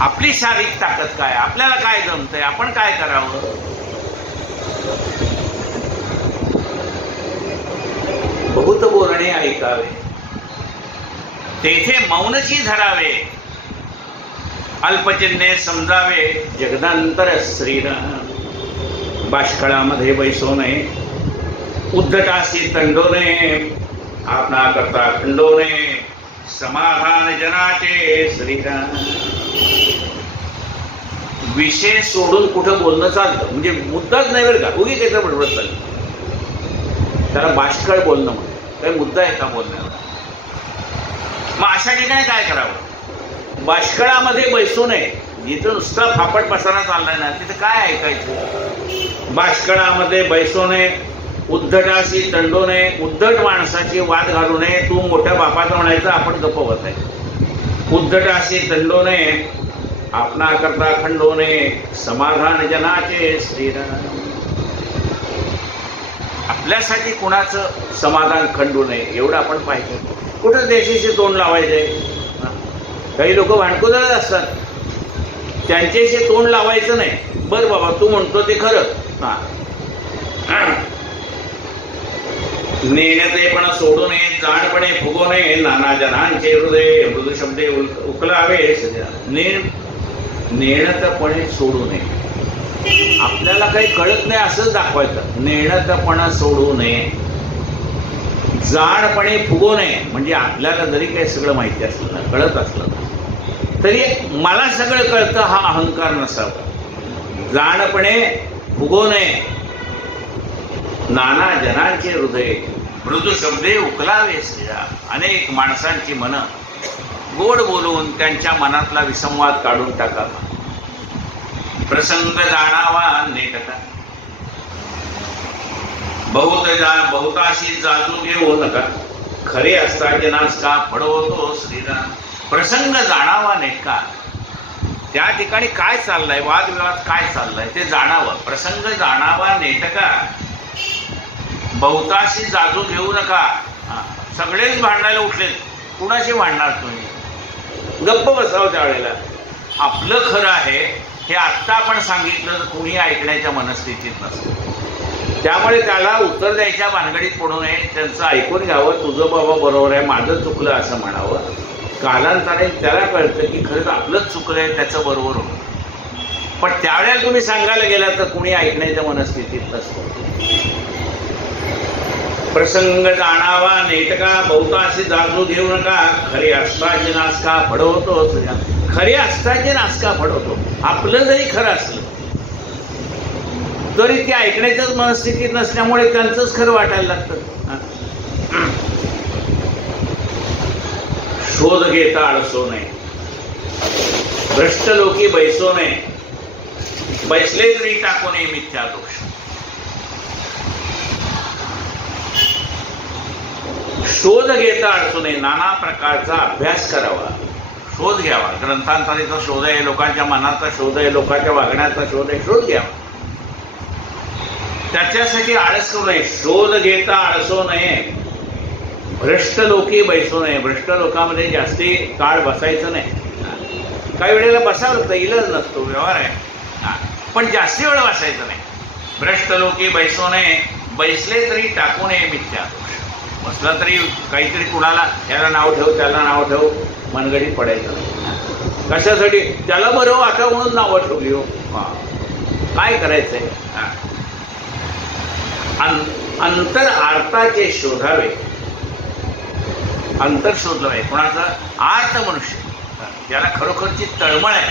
आपली शारीरिक ताकद काय, आपल्याला काय जमतंय, आपण काय करावं. बहुत बोलणे ऐकावे तेथे मौनची धरावे, अल्पचिन्हे समजावे जगदंतर श्रीराम. बाष्कळामध्ये बैसो नये, उद्धटासी तंडोने, आपणा करता खंडोने, समाधान जनाचे श्रीराम. विषय सोडून कुठं बोलणं चालतं, म्हणजे मुद्दाच नाही बरं का, उगी त्याचं बडबड चालतं, त्याला बाष्कळ बोलणं म्हणतात. काही मुद्दा आहे का बोलण्याला. मग अशा ठिकाणी काय करावं, बाष्कळामध्ये बैसू नये. जिथं नुसता फापट पसारा चाललाय ना तिथं काय ऐकायचं. बाष्कळामध्ये बैसू नये, उद्धटाशी तंडू नये, उद्धट माणसाची वाद घालू नये. तू मोठ्या बापाचं म्हणायचं, आपण गप्प बसायचं. उद्धटाशी तंडू नये, आपणा करता खंडू नये, समाधान जनाचे श्रीराम. आपल्यासाठी कुणाचं समाधान खंडू नये एवढं आपण पाहिजे. कुठं देशाशी तोंड लावायचंय. काही लोक भांडकुदळच असतात, त्यांच्याशी तोंड लावायचं नाही. बरं बाबा तू म्हणतो ते खरं, नेणतेपणा सोडू नये, जाणपणे फुगू नये, नाना जनांचे हृदय मृदू शब्दे उकलावे. नेणतपणे सोडू नये, आपल्याला काही कळत नाही असंच दाखवायचं. नेणतपणा सोडू नये, जाणपणे फुगू नये, म्हणजे आपल्याला जरी काही सगळं माहिती असलं ना, कळत असलं ना, तरी मला सगळं कळतं हा अहंकार नसावा. जाणपणे फुगू नये, नाना जनांचे हृदय मृदू शब्दे उकलावे श्रीराम. अनेक माणसांची मनं गोड बोलून त्यांच्या मनातला विसंवाद काढून टाकावा. प्रसंग जाणावा नेटका, बहुताशी जाजू घेऊ नका, खरे असता जनास का फडवतो श्रीराम. प्रसंग जाणावा नेटका, त्या ठिकाणी काय चाललंय, वादविवाद काय चाललाय ते जाणावं. प्रसंग जाणावा नेटका, बहुताशी जाजू घेऊ नका. सगळेच भांडायला उठलेत, कुणाशी भांडणार तुम्ही, गप्प बसावं. त्यावेळेला आपलं खरं आहे हे आत्ता आपण सांगितलं तर कुणी ऐकण्याच्या मनस्थितीत नसतं. त्यामुळे त्याला उत्तर द्यायच्या भानगडीत पडू नये, त्यांचं ऐकून घ्यावं. तुझं बाबा बरोबर आहे, माझं चुकलं असं म्हणावं. कालांतराने त्याला कळतं की खरंच आपलंच चुकलंय, त्याचं बरोबर होतं. पण त्यावेळेला तुम्ही सांगायला गेला तर कुणी ऐकण्याच्या मनस्थितीत नसतं. प्रसंग जाणावा नेटका, बहुताशी जाजू घेऊ नका, खरे असताचे नासका फडवतो. खरे असताचे नासका फडवतो. आपलं जरी खरं असलं तरी ते ऐकण्याच्याच मनस्थितीत नसल्यामुळे त्यांचंच खरं वाटायला लागतं. शोध घेता आळसो नये, भ्रष्ट लोकी बैसो नये, बैसले तरी टाकू नये मिथ्या दोष. शोध घेता अडचू नये, नाना प्रकारचा अभ्यास करावा. शोध घ्यावा. ग्रंथांतरीचा शोध आहे, लोकांच्या मनाचा शोध आहे, लोकांच्या वागण्याचा शोध आहे, शोध घ्यावा. त्याच्यासाठी आळस करू नये. शोध घेता आळसो नये, भ्रष्ट लोकी बैसू नये. भ्रष्ट लोकांमध्ये जास्ती काळ बसायचं नाही. काही वेळेला बसावं लागतं, इलाज नसतो, व्यवहार आहे, पण जास्ती वेळ बसायचं नाही. भ्रष्ट लोकी बैसू नये, बैसले तरी टाकू नये मिथ्या. बसला तरी काहीतरी कुणाला याला नाव ठेव, त्याला नाव ठेव, मनगडीत पडायचं नाही. कशासाठी? त्याला बरं आता म्हणून नावं ठेवली हो. काय करायचंय? अंतर आर्ताचे शोधावे. अंतर शोधलं आहे कोणाचं? आर्त मनुष्य, ज्याला खरोखरची तळमळ आहे.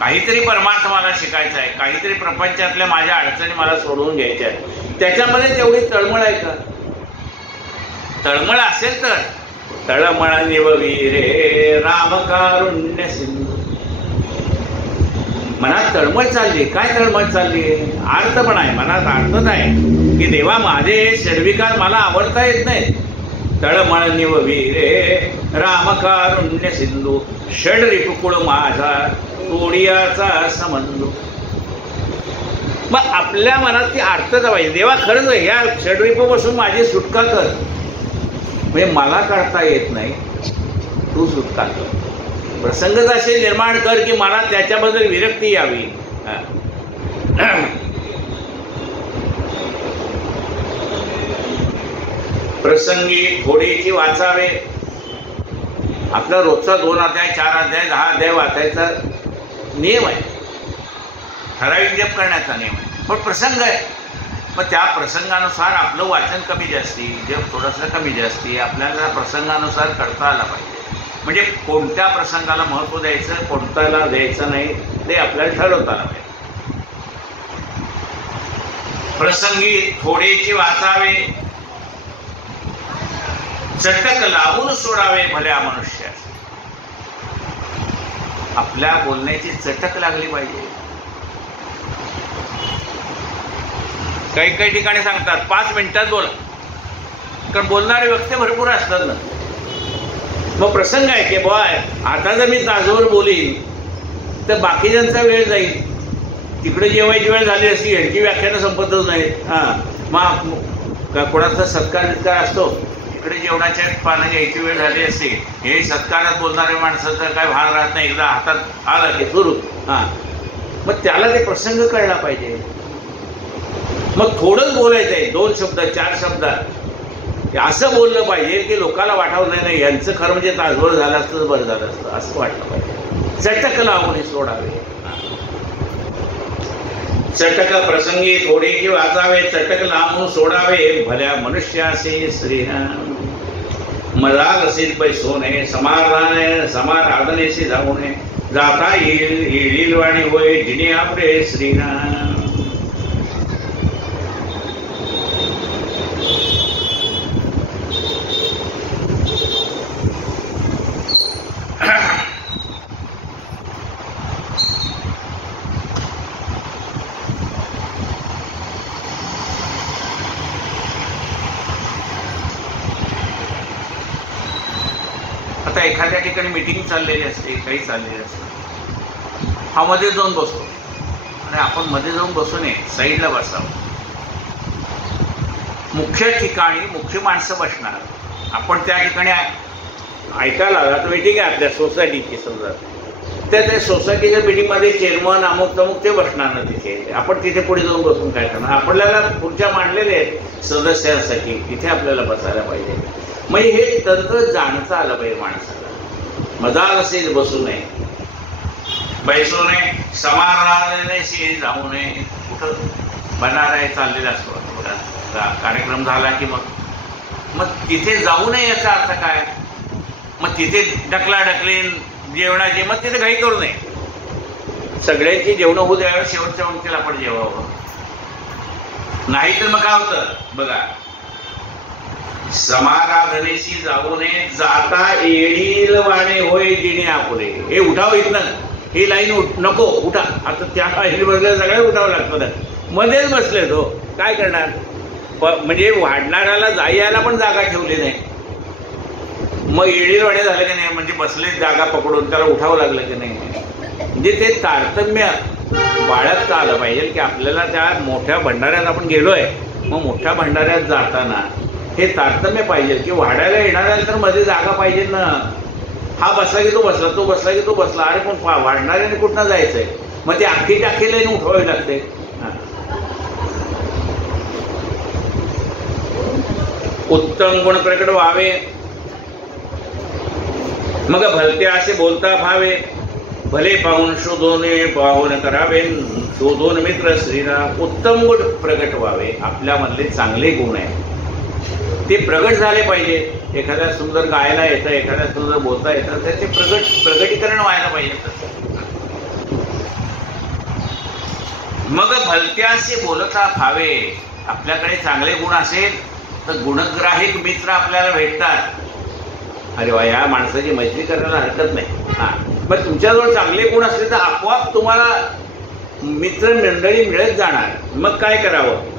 काहीतरी परमार्थ मला शिकायचा आहे, काहीतरी प्रपंचातल्या माझ्या अडचणी मला सोडवून घ्यायच्या आहेत. त्याच्यामध्ये तेवढी तळमळ आहे का? तळमळ असेल तर तळमळ निववी रे रामकारुण्य सिंधू. मनात तळमळ चालली. काय तळमळ चालली? अर्थ पण आहे मनात, अर्थच आहे की देवा माझे शर्विकार मला आवडता येत नाही. तळमळ निववी रे रामकारुण्य सिंधू, षड रिपुकुळ माझा तोडियाचा संबंध. मग आपल्या मनात ती अर्थच पाहिजे. देवा खरंच ह्या षडरिपूपासून माझी सुटका कर. म्हणजे मला काढता येत नाही, तू सुटका कर. प्रसंगच असे निर्माण कर की मला त्याच्याबद्दल विरक्ती यावी. प्रसंगी थोडीची वाचावे. आपला रोजचा 2 अध्याय 4 अध्याय 10 अध्याय वाचायचा नियम आहे, ठराविक जप करण्याचा नियम आहे. पण प्रसंग आहे, मग त्या प्रसंगानुसार आपलं वाचन कमी जास्ती, जप थोडंसं कमी जास्ती आपल्याला प्रसंगानुसार करता आला पाहिजे. म्हणजे कोणत्या प्रसंगाला महत्त्व द्यायचं, कोणत्याला द्यायचं नाही ते आपल्याला ठरवता आलं पाहिजे. प्रसंगी थोडेची वाचावे, चटक लावून सोडावे भल्या मनुष्यास. आपल्या बोलण्याची चटक लागली पाहिजे. काही काही ठिकाणी सांगतात 5 मिनिटात बोला, कारण बोलणारे व्यक्ती भरपूर असतात ना. मग प्रसंग आहे की बॉय आता जर मी तासभर बोलीन तर बाकीच्यांचा वेळ जाईल. तिकडे जेवायची वेळ झाली असती, यांची व्याख्यानं संपतच नाहीत. मग कोणाचा सत्कार वित्कार असतो, इकडे जेवणाच्या पानं घ्यायची वेळ झाली असते. हे सत्कारात बोलणारे माणसाचं काय भान राहत नाही, एकदा हातात आलं की सुरू. मग त्याला ते प्रसंग कळला पाहिजे. मग थोडंच बोलायचं आहे, 2 शब्द 4 शब्दात असं बोललं पाहिजे की लोकांना वाटावं नाही यांचं खरं म्हणजे तासभर झालं असतं तर बरं झालं असतं असं वाटलं पाहिजे. चटक लावून सोडावे. चटक प्रसंगी थोडे वाचावे, चटक लावून सोडावे भल्या मनुष्यासे श्रीराम. मजाल असेल पैसो नये, समाराधनेशी जाऊ नये. जाता येईल वाणी होय जिने आपले श्रीराम. आता एखाद्या ठिकाणी मीटिंग चाललेली असते, काही चाललेली असते, हा मध्ये जाऊन बसतो आणि आपण मध्ये जाऊन बसू नये, साईडला बसावं. मुख्य ठिकाणी मुख्य माणसं बसणार, आपण त्या ठिकाणी ऐकायला आता मीटिंग आहे आपल्या सोसायटीची समजा, त्या सोसायटीच्या मीटिंगमध्ये चेअरमन अमुक तमुक ते बसणार ना तिथे. आपण तिथे पुढे जाऊन बसून काय करणार? आपल्याला खुर्च्या मांडलेल्या आहेत सदस्यांसाठी, तिथे आपल्याला बसायला पाहिजे. म्हणजे हे तंत्र जाणता आलं पाहिजे माणसाला. मजाल असेल बसू नये, बैसू नये, समाराधनेशी जाऊ नये. कुठं बनणार आहे चाललेला असतो कार्यक्रम झाला की मग तिथे जाऊ नये याचा अर्थ काय? मग तिथे ढकलीन जेवणाचे, मग तिथे घाई करू नये. सगळ्यांची जेवण होऊ द्यावं, शेवटच्या पंक्तीला आपण जेवावं. नाही तर मग काय होतं बघा, समाराधनेशी जाऊ नये. जाता येईल वाणे होय जिने आपुले. हे उठावं इथनं, ही लाईन नको उठा. आता त्या बसले सगळे उठावं लागतं, मध्येच बसले तो काय करणार? म्हणजे वाढणाऱ्याला यायला पण जागा ठेवली नाही. मग येडीरवाडे झाले की नाही, म्हणजे बसले जागा पकडून त्याला उठावं लागलं की नाही. म्हणजे ते तारतम्य बाळगता आलं पाहिजे की आपल्याला त्या मोठ्या भंडाऱ्यात आपण गेलोय, मग मोठ्या भंडाऱ्यात जाताना हे तारतम्य पाहिजे की वाढायला येणाऱ्याला तर मध्ये जागा पाहिजे ना. हा बसला की तो बसला, तो बसला की तो बसला. अरे पण वाढणाऱ्याने कुठनं जायचंय, मग ते अख्खी टाकीला उठवावी लागते. उत्तम गुण प्रकट व्हावे, मग भलते असे बोलता भावे. भले पाहून शोधून पाहून करावे, शोधून मित्र श्रीराम. उत्तम गुण प्रकट व्हावे, आपल्यामधले चांगले गुण आहेत ते प्रगट झाले पाहिजे. एखाद्या सुंदर गायला येतं, एखाद्या सुंदर बोलता येतं, त्याचे प्रगटीकरण व्हायला पाहिजे. मग भलत्यासे बोलता फावे, आपल्याकडे चांगले गुण असेल तर गुणग्राहिक मित्र आपल्याला भेटतात. अरे वा, या माणसाची मैत्री करायला हरकत नाही. हा, मग तुमच्याजवळ चांगले गुण असले तर आपोआप तुम्हाला मित्र मंडळी मिळत जाणार. मग काय करावं?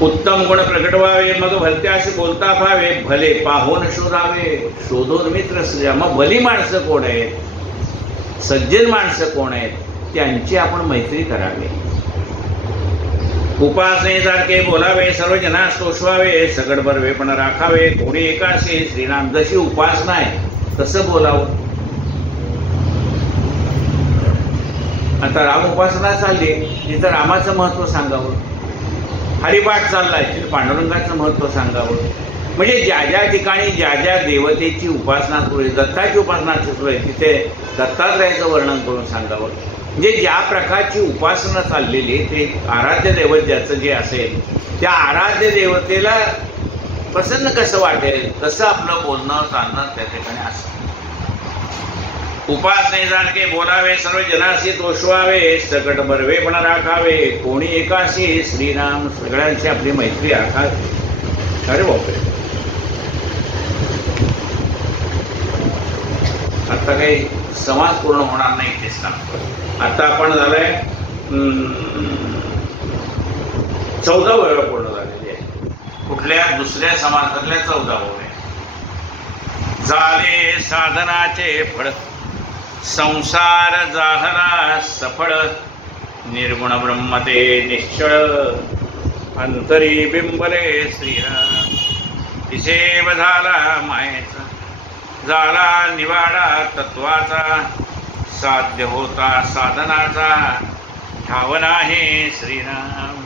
उत्तम गुण प्रकट व्हावे, मग भलते असे बोलता व्हावे. भले पाहून शोधावे, शोधून मित्र श्रेया. मग भली माणसं कोण आहेत, सज्जन माणसं कोण आहेत, त्यांची आपण मैत्री करावी. उपासनेसारखे बोलावे, सर्व जनास तोषवावे, सगड बरवेपण राखावे. कोणी एकाशी श्रीराम. जशी उपासना आहे तसं बोलावं. आता राम उपासना चालली तिथं रामाचं महत्व सांगावं. हरिपाठ चाललाय तिथे पांडुरंगाचं महत्व सांगावं. म्हणजे ज्या ज्या ठिकाणी ज्या ज्या देवतेची उपासना सुरू आहे, दत्ताची उपासना सुरू आहे, तिथे दत्तात्रयाचं वर्णन करून सांगावं. म्हणजे ज्या प्रकारची उपासना चाललेली ते आराध्य दैवत ज्याचं जे असेल त्या आराध्य देवतेला प्रसन्न कसं वाटेल तसं आपलं बोलणं चालणं त्या ठिकाणी असं. उपासनेसारखे बोलावे, सर्व जनाशी तोषवावे, सकट बरवेपण राखावे. कोणी एकाशी श्रीराम. सगळ्यांशी आपली मैत्री राखावी. अरे बापरे, आता काही समाज पूर्ण होणार नाही तेच सांगतो. आता आपण झालंय 14 वेळा पूर्ण झालेली आहे. कुठल्या दुसऱ्या समाजातल्या 14 वेळा. झाले साधनाचे फळ, संसार जाहला सफळ. निर्गुण ब्रह्मते निश्चळ, अंतरी बिंबले श्रीराम. हिशेब झाला मायेचा, झाला निवाडा तत्वाचा. साध्य होता साधनाचा, ठाव आहे श्रीराम.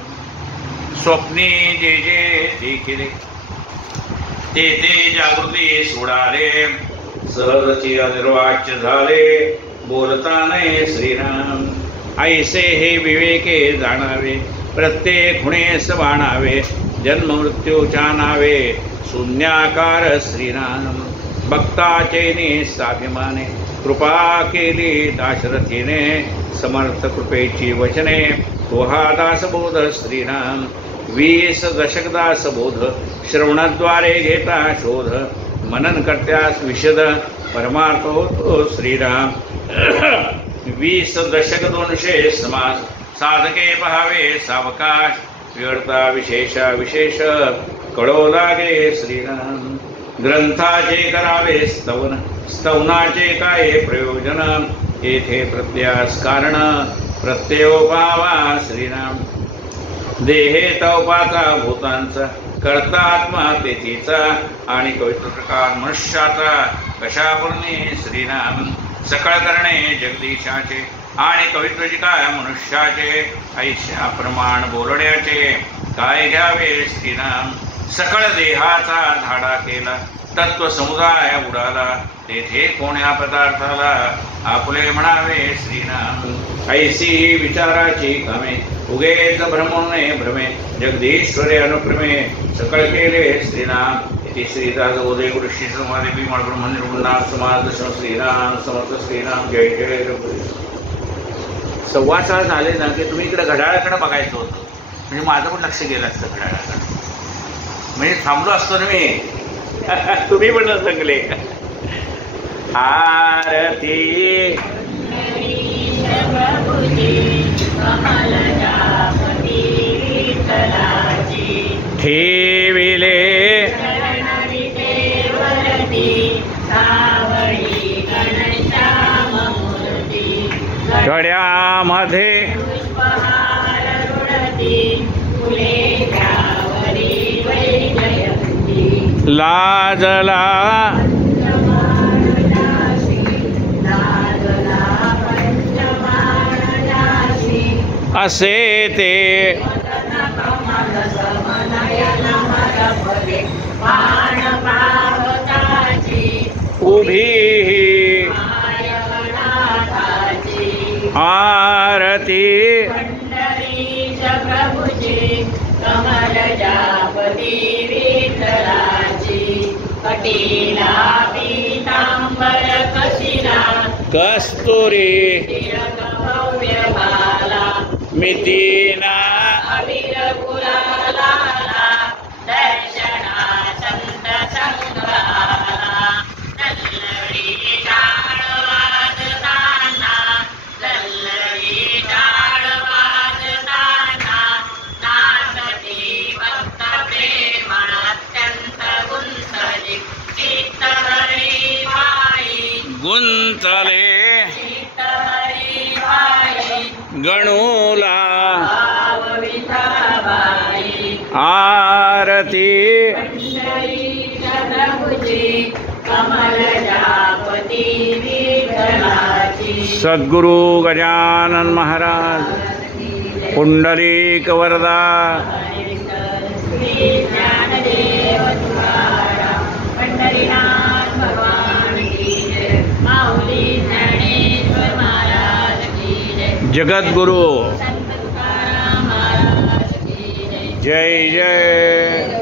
स्वप्नी जे जे देखिले, ते ते जागृती सोडाले. सहजची अनिर्वाच्य झाले, बोलता नाही श्रीराम. ऐसे हे विवेके जाणावे, प्रत्येक खुणेस बाणावे. जन्म मृत्यूच्या नावे, शून्याकार श्रीराम. भक्ताचे निस्वाभिमाने, कृपा केली दाशरथीने. समर्थ कृपेची वचने, तो हा दासबोध श्रीराम. 20 दशक दासबोध, श्रवणाद्वारे घेता शोध. मनन करत्यास विशद, परमार्थ होतो श्रीराम. 20 दशक 200 समास, साधके पहावे सावकाश. व्यर्था विशेषा विशेष, कळो लागे श्रीराम. ग्रंथाचे करावे स्तवन, स्तवनाचे काय प्रयोजन. येथे प्रत्यास कारण, प्रत्ययोपावा श्रीराम. देहे तवपाचा भूतांचा, करता आत्मा तेथीचा. आणि पवित्र प्रकार मनुष्याचा, कशापूर्णी श्रीराम. सकळ करणे जगदीशाचे, आणि कवित्वची काय मनुष्याचे. ऐशा प्रमाण बोलण्याचे, काय घ्यावे श्रीराम. सकळ देहाचा धाडा केला, तत्व समुदाय उडाला. तेथे कोण्या पदार्थाला आपले म्हणावे श्रीराम. ऐसी विचाराची कामे, उगेच भ्रमणे भ्रमे. जगदीश्वरे अनुक्रमे, सकळ केले श्रीराम. इति श्रीदास उदय गुरु श्री समाधी विमळ ब्रह्म निर्गुणनाथ समाज श्रीराम समर्थ श्रीराम. जय जय रघुवीर. 6:15 झाले ना की तुम्ही इकडे घड्याळाकडे बघायचं होतं, म्हणजे माझं पण लक्ष गेलं असतं घड्याळाकडे. म्हणजे थांबलो असतो ना मी, तुम्ही पण सांगले. आरती ठेविले घड्यामध्ये लाजला असे ते उभी आरती कस्तुरी मितीना गुंतले गणूला आरती सद्गुरु गजानन महाराज पुंडलिक वरदा जगद्गुरु जय जय।